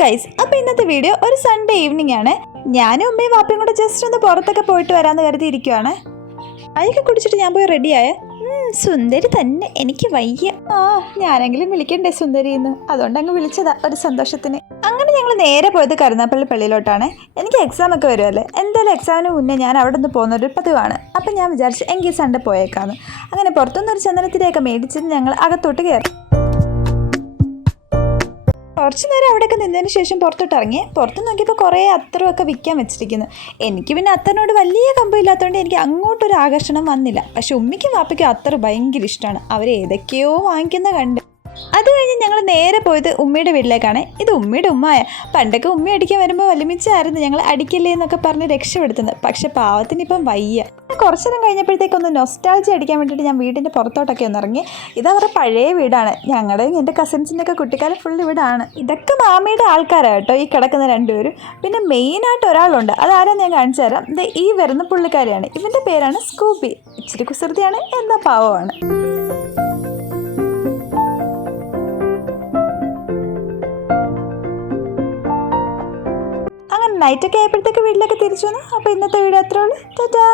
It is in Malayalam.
ഗൈസ്, അപ്പോൾ ഇന്നത്തെ വീഡിയോ ഒരു സൺഡേ ഈവനിങ് ആണ്. ഞാനും ഉമ്മയും വാപ്പയും കൂടെ ജസ്റ്റ് ഒന്ന് പുറത്തൊക്കെ പോയിട്ട് വരാമെന്ന് കരുതിയിരിക്കുവാണ്. ചായയൊക്കെ കുടിച്ചിട്ട് ഞാൻ പോയി റെഡിയായ. സുന്ദരി തന്നെ, എനിക്ക് വയ്യ. ഞാനെങ്കിലും വിളിക്കണ്ടേ സുന്ദരി എന്ന്, അതുകൊണ്ട് അങ്ങ് വിളിച്ചതാ ഒരു സന്തോഷത്തിന്. അങ്ങനെ ഞങ്ങൾ നേരെ പോയത് കരുനാപ്പള്ളി പള്ളിയിലോട്ടാണ്. എനിക്ക് എക്സാം ഒക്കെ വരുമല്ലേ, എന്തായാലും എക്സാമിന് മുന്നേ ഞാൻ അവിടെ നിന്ന് പോകുന്നൊരു പതിവാണ്. അപ്പം ഞാൻ വിചാരിച്ചു എങ്കിൽ സൺഡേ പോയേക്കാന്ന്. അങ്ങനെ പുറത്തുനിന്നൊരു ചന്ദനത്തിരിയൊക്കെ മേടിച്ചിട്ട് ഞങ്ങൾ അകത്തോട്ട് കയറി. കുറച്ച് നേരം അവിടെയൊക്കെ നിന്നതിന് ശേഷം പുറത്തോട്ട് ഇറങ്ങി. പുറത്ത് നോക്കിയപ്പോൾ കുറേ അത്തറുമൊക്കെ വിൽക്കാൻ വെച്ചിരിക്കുന്നു. എനിക്ക് പിന്നെ അത്തറിനോട് വലിയ കമ്പമില്ലാത്തതുകൊണ്ട് എനിക്ക് അങ്ങോട്ടൊരു ആകർഷണം വന്നില്ല. പക്ഷെ ഉമ്മിക്കും വാപ്പയ്ക്കും അത്തറ് ഭയങ്കര ഇഷ്ടമാണ്. അവർ ഏതൊക്കെയോ വാങ്ങിക്കുന്ന കണ്ട്. അത് കഴിഞ്ഞ് ഞങ്ങൾ നേരെ പോയത് ഉമ്മയുടെ വീട്ടിലേക്കാണ്. ഇത് ഉമ്മയുടെ ഉമ്മായ. പണ്ടൊക്കെ ഉമ്മ അടിക്കാൻ വരുമ്പോൾ വലുമിച്ചായിരുന്നു ഞങ്ങൾ അടിക്കല്ലേ എന്നൊക്കെ പറഞ്ഞ് രക്ഷപ്പെടുത്തുന്നത്. പക്ഷെ പാവത്തിന് ഇപ്പം വയ്യ. കുറച്ചു നേരം കഴിഞ്ഞപ്പോഴത്തേക്കൊന്ന് നൊസ്റ്റാൾജി അടിക്കാൻ വേണ്ടിയിട്ട് ഞാൻ വീടിൻ്റെ പുറത്തോട്ടൊക്കെ ഒന്ന് ഇറങ്ങി. ഇതവരുടെ പഴയ വീടാണ്. ഞങ്ങളുടെയും എൻ്റെ കസിൻസിൻ്റെ ഒക്കെ കുട്ടിക്കാലം ഫുൾ ഇവിടാണ്. ഇതൊക്കെ മാമിയുടെ ആൾക്കാരാണ് കേട്ടോ, ഈ കിടക്കുന്ന രണ്ടുപേരും. പിന്നെ മെയിനായിട്ട് ഒരാളുണ്ട്, അതാരും ഞാൻ കാണിച്ചു തരാം. ഇത് ഈ വരുന്ന പുള്ളിക്കാരിയാണ്. ഇവൻ്റെ പേരാണ് സ്കൂബി. ഇച്ചിരി കുസൃതിയാണ്, എന്നാ പാവമാണ്. നൈറ്റൊക്കെ ആയപ്പോഴത്തേക്ക് വീട്ടിലേക്ക് തിരിച്ചു വന്നു. അപ്പോൾ ഇന്നത്തെ വീഡിയോ അത്രേ ഉള്ളൂ. ടാറ്റാ.